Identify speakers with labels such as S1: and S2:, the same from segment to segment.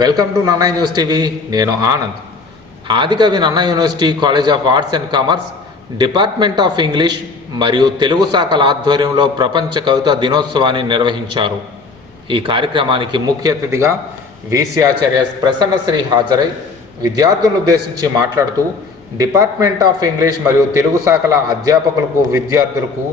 S1: Welcome to Nanna news TV. నేను Anand. Adikavi Nanna university college of arts and commerce department of English మరియు తెలుగు శాఖల ఆధ్వర్యంలో ప్రపంచ కవిత దినోత్సవాన్ని నిర్వహించారు. ఈ కార్యక్రమానికి ముఖ్య అతిథిగా వీసీ ఆచార్య ప్రసన్నశ్రీ హాజరై విద్యార్థులను ఉద్దేశించి మాట్లాడుతూ డిపార్ట్మెంట్ ఆఫ్ ఇంగ్లీష్ మరియు తెలుగు శాఖల అధ్యాపకులకు విద్యార్థులకు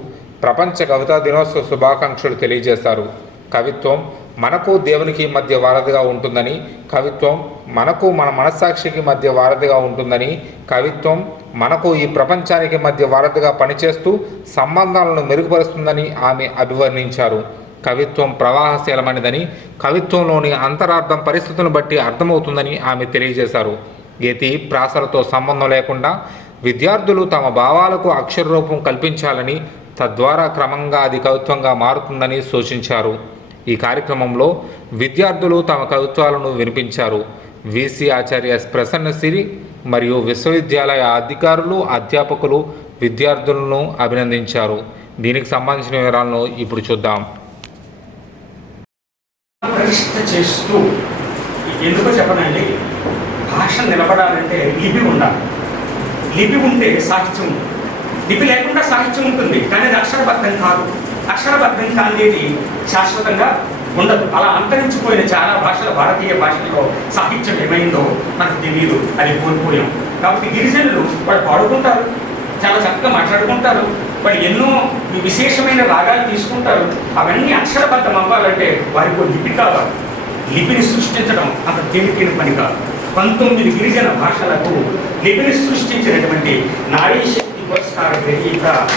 S1: ప్రపంచ కవితా దినోత్సవ శుభాకాంక్షలు తెలియజేశారు. కవిత్వం మనకు దేవునికి మధ్య వారధిగా ఉంటుందని కవిత్వం మనకు మన మనస్సాక్షికి మధ్య వారధిగా ఉంటుందని కవిత్వం మనకు ఈ ప్రపంచానికి మధ్య వారధిగా పనిచేస్తూ సంబంధాలను మెరుగుపరుస్తుందని ఆమె అభివర్ణించారు. కవిత్వం ప్రవాహశీలమైనదని కవిత్వంలోని అంతరార్థం పరిస్థితులను బట్టి అర్థమవుతుందని ఆమె తెలియజేశారు. యతి ప్రాసలతో సంబంధం లేకుండా విద్యార్థులు తమ భావాలకు అక్షర రూపం కల్పించాలని తద్వారా క్రమంగా అది కవిత్వంగా మారుతుందని సూచించారు. ఈ కార్యక్రమంలో విద్యార్థులు తమ కవిత్వాలను వినిపించారు. విసి ఆచార్య ప్రసన్న సిరి మరియు విశ్వవిద్యాలయ అధికారులు అధ్యాపకులు విద్యార్థులను అభినందించారు. దీనికి సంబంధించిన వివరాలను ఇప్పుడు చూద్దాం.
S2: ప్రతిష్ట చేస్తూ ఎందుకో చెప్పనండి భాష నిలబడాలంటే లిపి ఉండాలి. లిపి ఉంటే సాహిత్యం ఉంటుంది లిపి లేకుండా సాహిత్యం ఉంటుంది కానీ అది అక్షరబద్ధం కాదు. అక్షరబద్ధం కానిది శాశ్వతంగా ఉండదు. అలా అంతరించిపోయిన చాలా భాషల భారతీయ భాషల్లో సాహిత్యం ఏమైందో మనకు తెలియదు అది కోల్పోయాం కాబట్టి గిరిజనులు వాళ్ళు పాడుకుంటారు. చాలా చక్కగా మాట్లాడుకుంటారు. వాళ్ళు ఎన్నో విశేషమైన రాగాలు తీసుకుంటారు. అవన్నీ అక్షరబద్ధం అవ్వాలంటే వారికి లిపి కావాలి. లిపిని సృష్టించడం అంత తేలికైన పని కాదు. పంతొమ్మిది గిరిజన భాషలకు లిపిని సృష్టించినటువంటి నారీ శక్తి పురస్కార గ్రహీత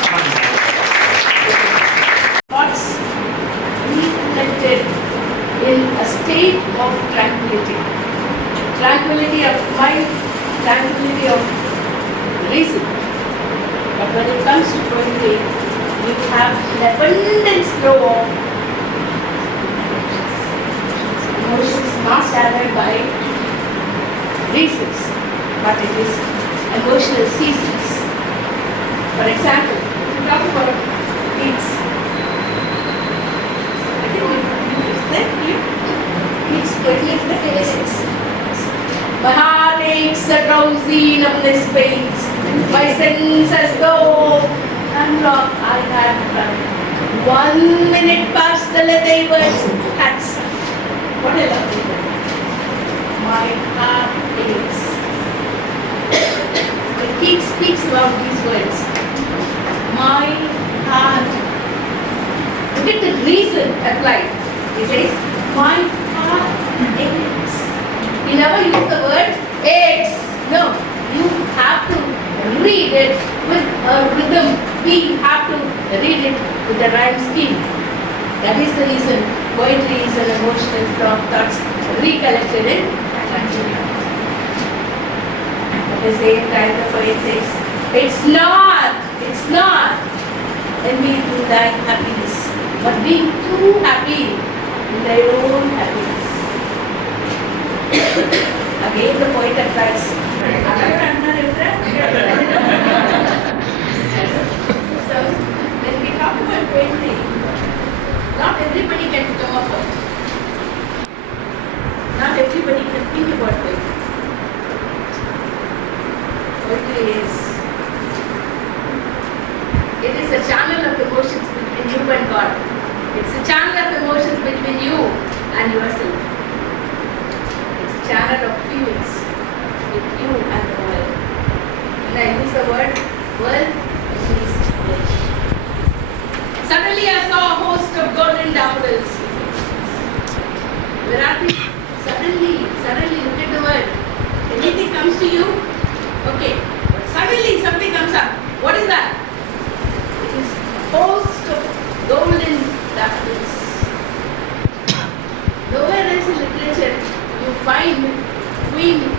S3: a state of tranquility. Tranquility of mind, tranquility of reason. But when it comes to poetry, you have an abundance flow of emotions not gathered by reasons, but it is emotional seasons. For example, if you talk about beats, I think you you said you, beats poetry is the basics. My heart aches, a drowsy numbness pains, my senses go unlocked, I have run. One minute past the leather words, that's what I love you. My heart aches. The king speaks about these words. My heart. Look at the reason applied. He says, my aches. Never use the word aches. No, you have to read it with a rhythm. We have to read it with the rhyme scheme. That is the reason poetry is an emotional of thoughts recollected in. At the same time, the poet says, it's not, it's not envy to thy happiness, but being too happy in thy own happiness. Again, the poet advice. so, when we talk about poetry, not everybody can talk about it. Not everybody can think about Where are? Suddenly, suddenly, look at the word. Anything comes to you? Okay. But suddenly something comes up. What is that? It is host of golden daffodils. Nowhere else in literature you find queen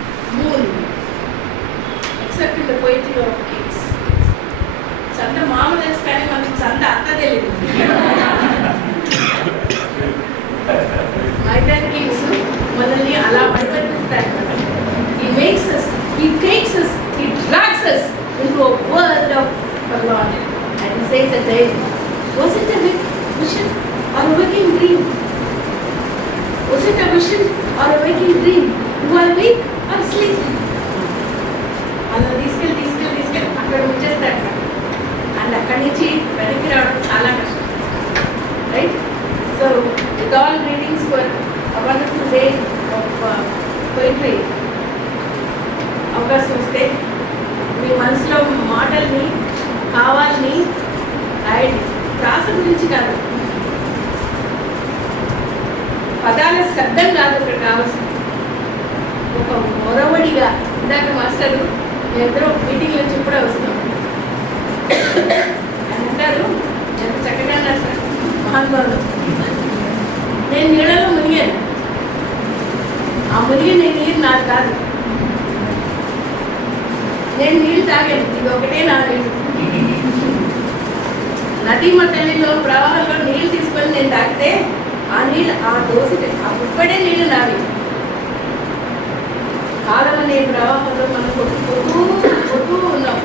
S3: days and days. Was it a vision or a waking dream? Was it a vision or a waking dream? Do I wake or sleep? అలా తీసుకెళ్ళి తీసుకెళ్ళి తీసుకెళ్ళి అక్కడ ఉంచేస్తాడు and అక్కడి నుంచి వెనక్కి రావడం చాలా కష్టం right so with all greetings for a wonderful day of poetry అవకాశం వస్తే మీ మనసులో మాటల్ని కావాలని రాయండి ప్రాస గురించి కాదు. పదాల శబ్దం కాదు ఇక్కడ కావాల్సింది. ఒక మొరవడిగా ఇందాక మాస్టరు మేమిద్దరం మీటింగ్ నుంచి కూడా ఆయన అంటారు ఎంత చక్కగా సార్. మహానుభావులు నేను నీళ్ళలో మునిగాను. ఆ మునిగిన నీరు నాకు కాదు. నేను నీళ్ళు తాగాను. ఇది ఒకటే నా నీళ్ళు నదీమ తల్లిలో ప్రవాహంలో నీళ్ళు తీసుకొని నేను తాకితే ఆ నీళ్ళు ఆ దోసి ఆ ఇప్పుడే నీళ్ళు నావి. కాలం అనే ప్రవాహంలో మనం కొట్టు కొట్టు కొట్టు ఉన్నాం.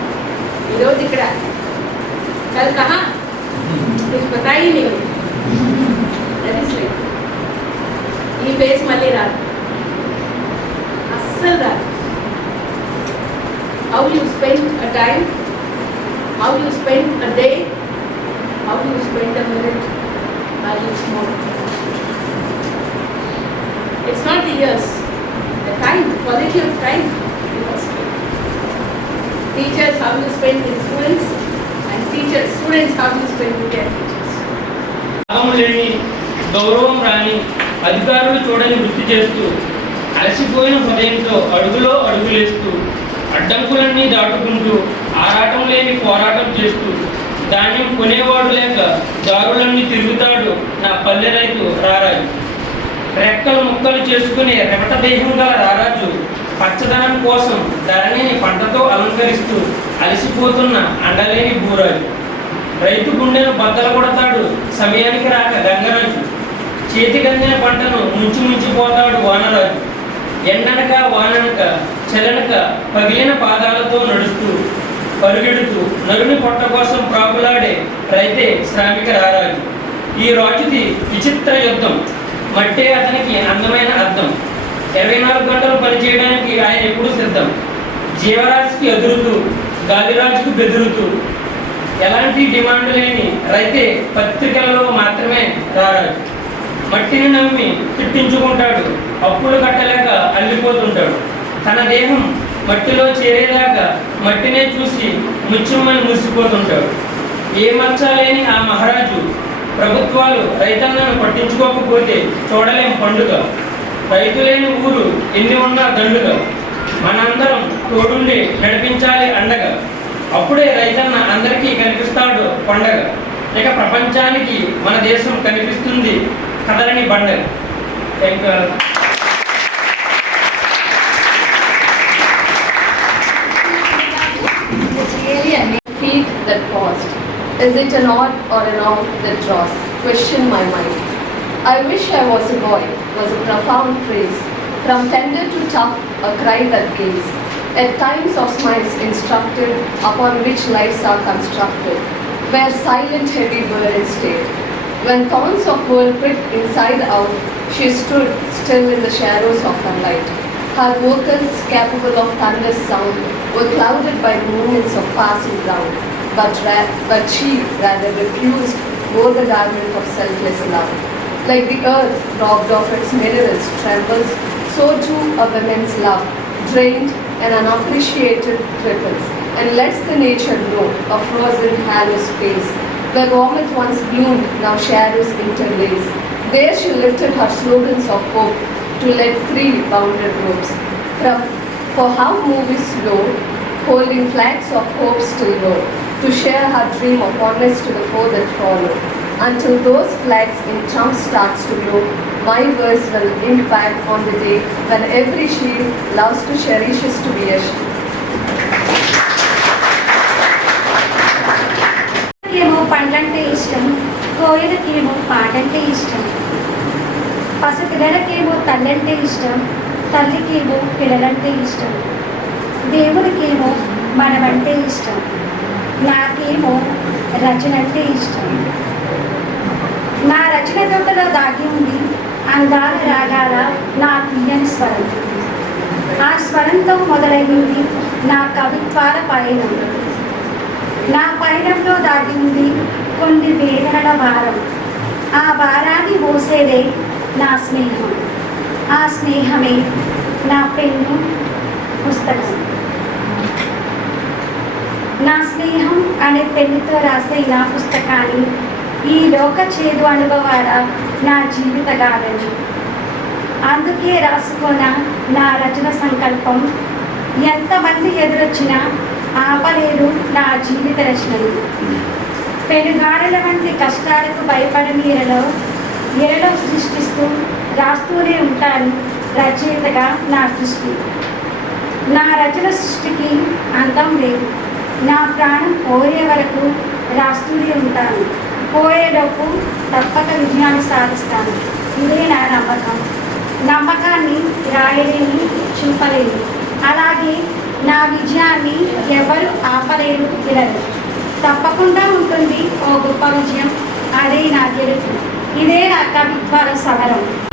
S3: ఈరోజు ఇక్కడ చల్ కహా నీవు. ఈ ఫేస్ మళ్ళీ రాదు. అస్సలు రాదు. How you spend a time how you spend a day how you spend a minute how you smoke it's not the years the time quality of time teachers how you spend with students and teachers students how you spend with their
S4: teachers లేని గౌరవం రాని అధికారులు చూడని వృత్తి చేస్తూ అలసిపోయిన హృదయంతో అడుగులో అడుగులేస్తూ అడ్డంకులన్నీ దాటుకుంటూ ఆరాటం లేని పోరాటం చేస్తూ ధాన్యం కొనేవాడు లేక దారులన్నీ తిరుగుతాడు నా పల్లె రైతు రారాజు. రెక్కలు ముక్కలు చేసుకునే రెమట దేహం గల రారాజు పచ్చదనం కోసం ధరణిని పంటతో అలంకరిస్తూ అలసిపోతున్న అండలేని భూరాజు. రైతు గుండెను బద్దలు కొడతాడు సమయానికి రాక గంగరాజు. చేతికందిన పంటను ముంచి ముంచిపోతాడు వానరాజు. ఎండనక వాననక చెలనక పగిలిన పాదాలతో నడుస్తూ పరుగెడుతూ నలుని పొట్ట కోసం ప్రాకులాడే రైతే శ్రామిక రారాజు. ఈ రాజుది విచిత్ర యుద్ధం. మట్టే అతనికి అందమైన అర్థం. ఇరవై నాలుగు గంటలు పనిచేయడానికి ఆయన ఎప్పుడూ సిద్ధం. జీవరాజుకి ఎదురుతూ గాలిరాజుకు బెదురుతూ. ఎలాంటి డిమాండ్ లేని రైతే పత్రికలలో మాత్రమే రారాజు. మట్టిని నమ్మి తిట్టించుకుంటాడు. అప్పులు కట్టలేక అల్లిపోతుంటాడు. తన దేహం మట్టిలో చేరేదాకా మట్టినే చూసి ముచ్చుమ్మని మురిసిపోతుంటాడు ఏ మచ్చ లేని ఆ మహారాజు ప్రభుత్వాలు రైతన్నను పట్టించుకోకపోతే చూడలేం పండుగ. రైతు లేని ఊరు ఎన్ని ఉన్నా దండుగ. మనందరం తోడుండి నడిపించాలి అండగా. అప్పుడే రైతన్న అందరికీ కనిపిస్తాడు పండగ. ఇక ప్రపంచానికి మన దేశం కనిపిస్తుంది కదలని పండగ
S5: thank Is it an odd or an out that draws? Question my mind. I wish I was a boy was a profound phrase. From tender to tough, a cry that gaze. At times of smiles instructed, upon which lives are constructed, where silent heavy burden stayed. When thorns of world pricked inside out, she stood still in the shadows of her light. Her vocals, capable of thunder's sound, were clouded by movements of passing ground. But, ra- but she rather refused, wore the garment of selfless love. Like the earth robbed of its minerals trembles, so too a woman's love, drained and unappreciated cripples, and lets the nature grow a frozen hollow space. Where warmth once bloomed, now shadows interlace. There she lifted her slogans of hope to let free bounded ropes. From for how movies slow, holding flags of hope still low, to share her dream of honest to the foe that follow. Until those flags in Trump starts to glow, my verse will impact on the day when every shield loves to cherishes to be a shield.
S6: ఏమో పండ్లంటే ఇష్టం కోయిలకేమో పాటంటే ఇష్టం పసి పిల్లలకేమో తల్లంటే ఇష్టం తల్లికేమో పిల్లలంటే ఇష్టం దేవుడికేమో మనమంటే ఇష్టం నాకేమో రచన అంటే ఇష్టం. నా రచన తోటలో దాగి ఉంది అందాల రాగాల నా తీయని స్వరం. ఆ స్వరంతో మొదలైంది నా కవిత్వాల పయనం. నా పయనంలో దాగి ఉంది కొన్ని వేదనల భారం. ఆ భారాన్ని మోసేదే నా స్నేహం. ఆ స్నేహమే నా పెన్ను పుస్తకం. నా స్నేహం అనే పెన్నుతో రాసే నా పుస్తకాన్ని ఈ లోక చేదు అనుభవాల నా జీవిత గాథని అందుకే రాసుకున్న నా రచన సంకల్పం ఎంతమంది ఎదురొచ్చినా ఆపలేరు నా జీవిత రచనలు. పెనుగాడల వంటి కష్టాలకు భయపడని ఎరలో ఎరలో సృష్టిస్తూ రాస్తూనే ఉంటాను రచయితగా నా సృష్టి. నా రచన సృష్టికి అంతం లేదు. నా ప్రాణం పోయే వరకు రాస్తూనే ఉంటాను. పోయేలోపు తప్పక విజయాన్ని సాధిస్తాను. ఇదే నా నమ్మకం. నమ్మకాన్ని రాయలేని చూపలేను. అలాగే నా విజయాన్ని ఎవరు ఆపలేరు పిల్లలు తప్పకుండా ఉంటుంది ఓ గొప్ప విజయం. అదే నా గెలుపు. ఇదే నా కవిత్వాల సమరం